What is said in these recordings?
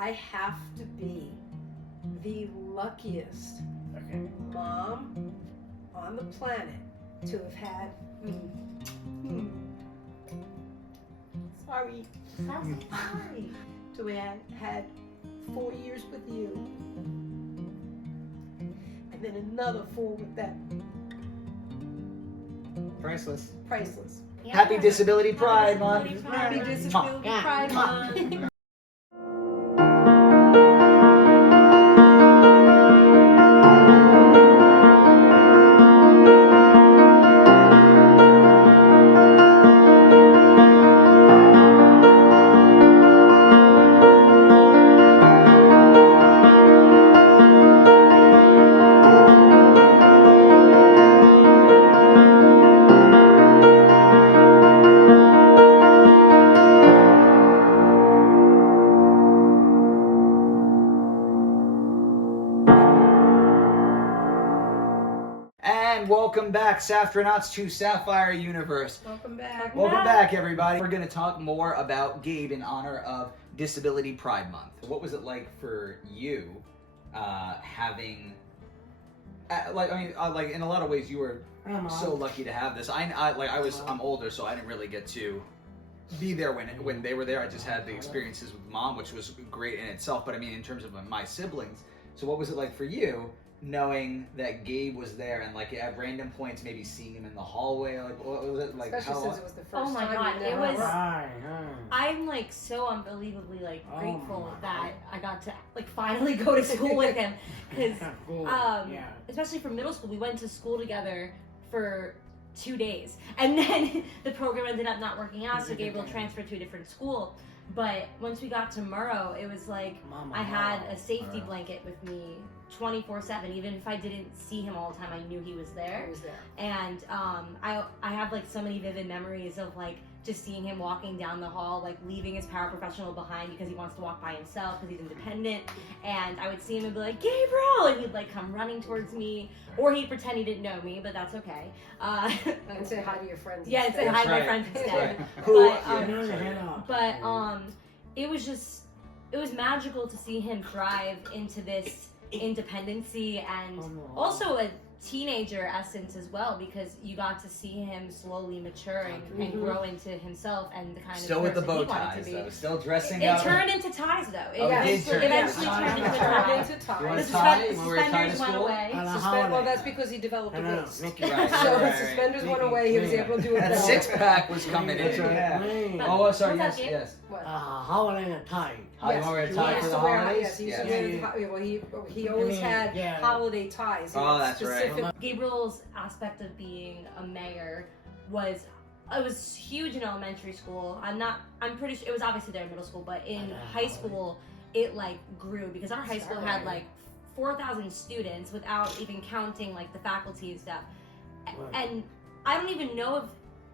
I have to be the luckiest mom on the planet to have had. Sorry. Sorry. To have had 4 years with you, and then another 4 with that. Priceless. Priceless. Yeah. Happy Disability Pride Month. Happy Disability Pride Month. Welcome back, Saftronauts, to Safier Universe. Welcome back. Welcome back, everybody. We're going to talk more about Gabe in honor of Disability Pride Month. What was it like for you having, like in a lot of ways, you were so lucky to have this. I'm older, so I didn't really get to be there when they were there. I just had the experiences with mom, which was great in itself. But I mean, in terms of my siblings, so what was it like for you? Knowing that Gabe was there and like at random points maybe seeing him in the hallway, like what was it like? Especially since it was the first Oh my time. God, it was. Right. I'm like so unbelievably like grateful that I got to like finally go to school with him because especially for middle school, we went to school together for 2 days and then the program ended up not working out, so Gabriel transferred to a different school. But once we got to Murrow, it was like I had a safety blanket with me 24/7. Even if I didn't see him all the time, I knew he was there. He was there. And I have like so many vivid memories of like just seeing him walking down the hall, like leaving his paraprofessional behind because he wants to walk by himself because he's independent. And I would see him and be like, Gabriel! And he'd like come running towards me, or he'd pretend he didn't know me, but that's okay. And say hi to your friends. Yeah, and say hi to my friends instead. Right. It was magical to see him thrive into this independency and also a teenager essence as well, because you got to see him slowly mature and grow into himself and the kind Still of with the person bow he wanted ties, to be. though. Still dressing It up. turned into ties, though. Oh, it did turn eventually into turned into ties. ties. You want The a tie? suspenders You want to wear a tie to went school? away. Well, that's because he developed a waist. Right, So right, his suspenders went away. He was able to do it. That six-pack was coming in. Yeah. Oh, sorry. What's Yes, up, Gabe? yes. What? Holiday and tie. How you want to wear a tie He for used the to wear- holidays? Yes, he used to wear he always had holiday ties. He Oh, had that's right. specific- Gabriel's aspect of being a mayor was huge in elementary school. I'm pretty sure it was obviously there in middle school, but in high school it like grew because our high school had like 4,000 students without even counting like the faculty and stuff. And I don't even know if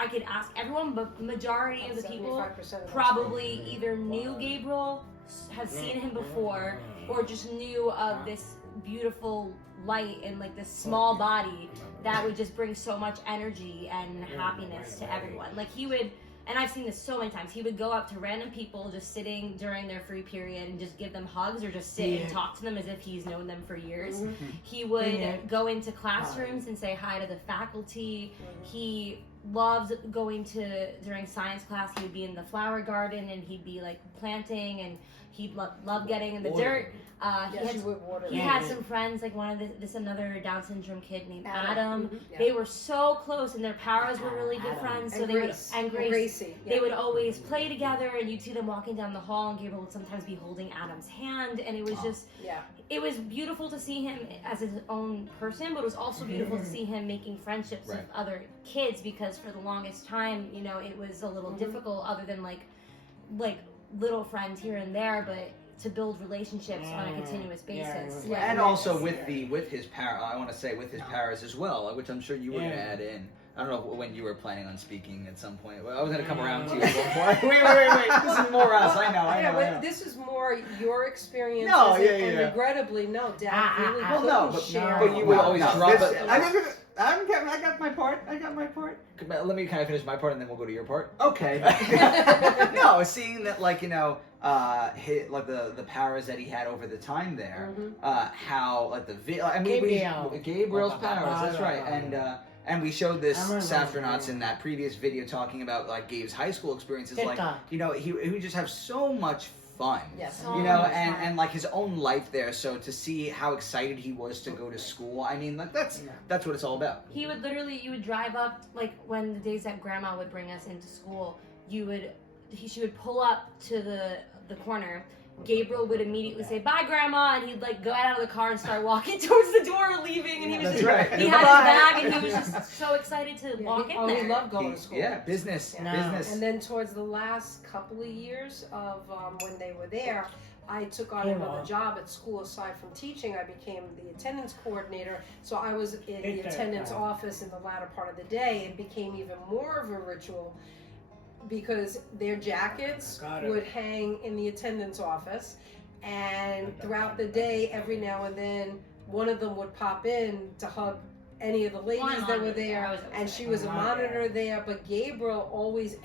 I could ask everyone, but majority of the people 75% of probably either knew Gabriel, have seen him before, or just knew of this beautiful light in like this small body that would just bring so much energy and happiness to everyone. Like he would, and I've seen this so many times, he would go up to random people just sitting during their free period and just give them hugs or just sit and talk to them as if he's known them for years. He would go into classrooms and say hi to the faculty. He loved going during science class, he would be in the flower garden and he'd be like planting, and he'd love getting in the dirt. He had some friends, like another Down syndrome kid named Adam. They were so close, and their powers were really good friends. So Gracie. They would always play together, and you'd see them walking down the hall, and Gabriel would sometimes be holding Adam's hand, and it was just, it was beautiful to see him as his own person, but it was also beautiful to see him making friendships with other kids, because for the longest time, you know, it was a little difficult, other than like little friends here and there, but to build relationships on a continuous basis. And also with his powers as well, which I'm sure you were going to add in. I don't know when you were planning on speaking at some point. I was going to come around to you at one point. Wait. This is more us. I know. But this is more your experience. No, and regrettably, no, Dad really couldn't share. But you would always drop it. I got my part. Let me kind of finish my part, and then we'll go to your part. Okay. No, seeing that, like, you know, like the powers that he had over the time there, how like Gabriel's powers. That's right, and we showed this Saftronauts in that previous video talking about like Gabe's high school experiences. Like, you know, he would just have so much fun. Yes. You know, and like his own life there. So to see how excited he was to go to school, I mean, like that's what it's all about. He would literally, you would drive up, like when the days that Grandma would bring us into school, she would pull up to the corner. Gabriel would immediately say, "Bye, Grandma," and he'd like go out of the car and start walking towards the door, leaving, and he was That's right. he had his bag, and he was just so excited to walk in there. He loved going to school. Yeah, business. And then towards the last couple of years of when they were there, I took on another job at school. Aside from teaching, I became the attendance coordinator. So I was in the attendance office in the latter part of the day. It became even more of a ritual because their jackets would hang in the attendance office, and throughout the day, every now and then, one of them would pop in to hug any of the ladies that were there, and she was a monitor there. But Gabriel always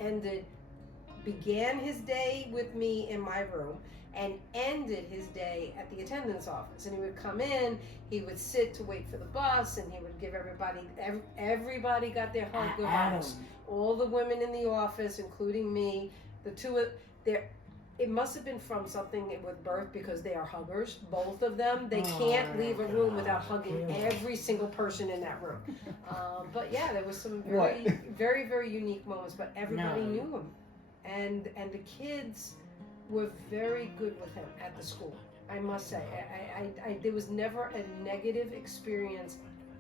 began his day with me in my room and ended his day at the attendance office. And he would come in, he would sit to wait for the bus, and he would give everybody got their hug goodbyes. All the women in the office, including me, it must have been from something with birth because they are huggers, both of them. They can't leave a room without hugging every single person in that room. But yeah, there was some very, very, very unique moments, but everybody knew him. And the kids were very good with him at the school, I must say. There was never a negative experience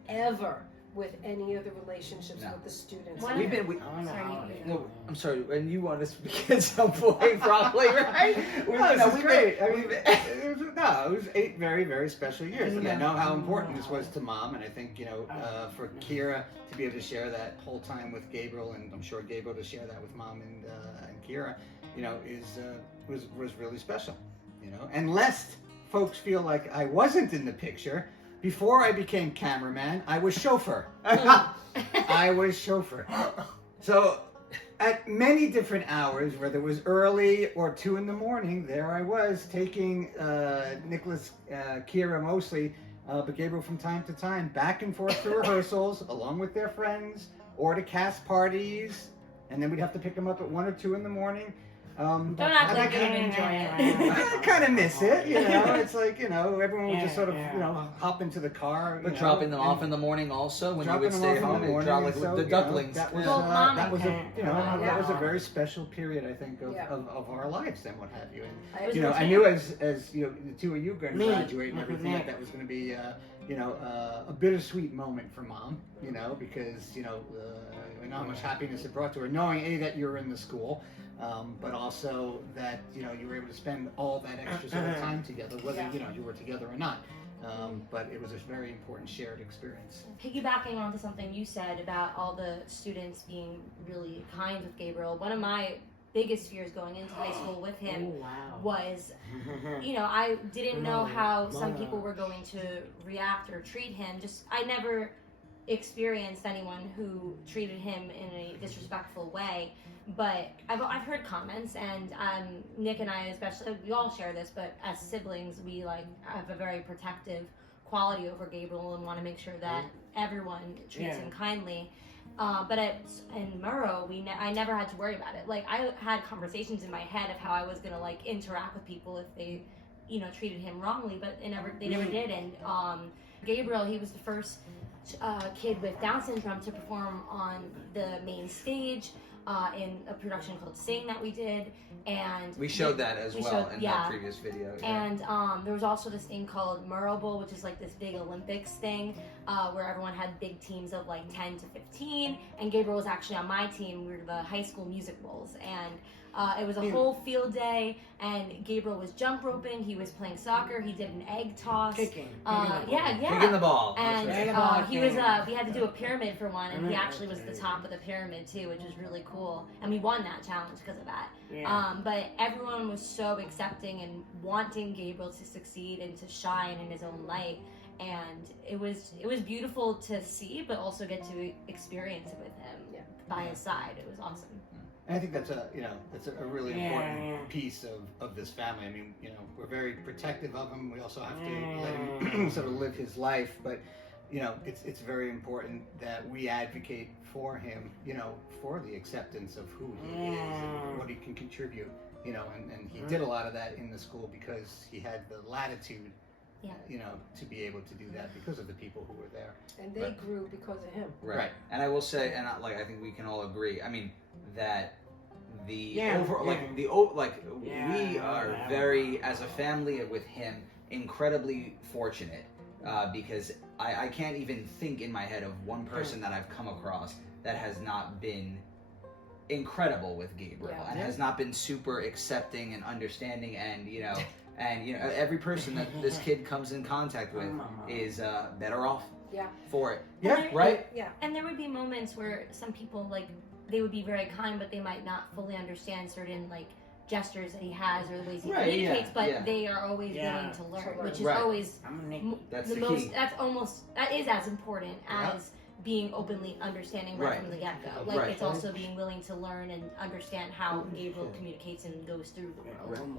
ever with any of the relationships with the students. I'm sorry, and you want us to begin some point, probably, right? This is great. It was 8 very, very special years, and I know how important this was to Mom, and I think, you know, for Kira to be able to share that whole time with Gabriel, and I'm sure Gabriel to share that with Mom and Kira, you know, was really special, you know. And lest folks feel like I wasn't in the picture, before I became cameraman, I was chauffeur. I was chauffeur. So at many different hours, whether it was early or 2 in the morning, there I was taking Nicholas, Kira mostly, but Gabriel from time to time, back and forth to rehearsals, along with their friends, or to cast parties, and then we'd have to pick them up at 1 or 2 in the morning. Don't act like you didn't enjoy it. I kind of miss it, you know. It's like, you know, everyone would just sort of, you know, hop into the car. But dropping them off in the morning also when you would stay home and drop like the ducklings. That was a very special period, I think, of our lives and what have you. And you know, I knew as you know, the two of you going to graduate and everything, that was going to be you know, a bittersweet moment for Mom, you know, because you know, I know how much happiness it brought to her, knowing that you were in the school. But also that, you know, you were able to spend all that extra sort of time together, whether, you know, you were together or not. But it was a very important shared experience. Piggybacking onto something you said about all the students being really kind with Gabriel, one of my biggest fears going into high school with him was, you know, I didn't know how some people were going to react or treat him. I never experienced anyone who treated him in a disrespectful way. But I've heard comments, and Nick and I especially, we all share this, but as siblings, we like have a very protective quality over Gabriel and want to make sure that everyone treats him kindly. But in Murrow, I never had to worry about it. Like, I had conversations in my head of how I was going to like interact with people if they, you know, treated him wrongly, but they never did. And Gabriel, he was the first kid with Down syndrome to perform on the main stage. In a production called Sing that we did, and we showed that as well in that previous video. And there was also this thing called Murrow Bowl, which is like this big Olympics thing, where everyone had big teams of like 10 to 15, and Gabriel was actually on my team. We were the high school music bowls, and it was a whole field day, and Gabriel was jump roping, he was playing soccer, he did an egg toss. Kicking the ball. And he was, we had to do a pyramid for one, and he actually was at the top of the pyramid too, which was really cool. And we won that challenge because of that. But everyone was so accepting and wanting Gabriel to succeed and to shine in his own light. and it was beautiful to see, but also get to experience it with him by his side. It was awesome. And I think that's a really important piece of this family. I mean, we're very protective of him. We also have to let him sort of live his life, but it's very important that we advocate for him, for the acceptance of who he is and what he can contribute, and he did a lot of that in the school because he had the latitude, to be able to do that because of the people who were there. And they grew because of him. Right. And I will say, and I think we can all agree, I mean, that we are very, as a family with him, incredibly fortunate because I can't even think in my head of one person that I've come across that has not been incredible with Gabriel and has not been super accepting and understanding and every person that this kid comes in contact with is better off for it. Right? Yeah. And there would be moments where some people, like, they would be very kind, but they might not fully understand certain, like, gestures that he has or the ways he communicates, but they are always willing to learn, which is always that's the the most, key. that is as important as being openly understanding right from the get-go. Like, it's also being willing to learn and understand how Gabriel communicates and goes through the world.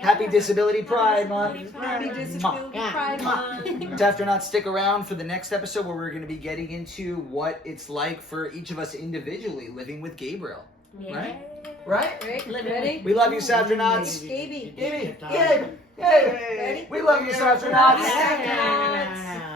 Happy Disability Pride Month. Happy Disability Pride Month. Saftronauts, stick around for the next episode where we're going to be getting into what it's like for each of us individually living with Gabriel. Right? Ready? We love you, Saftronauts. Gabe. Gabe. We love you, Saftronauts.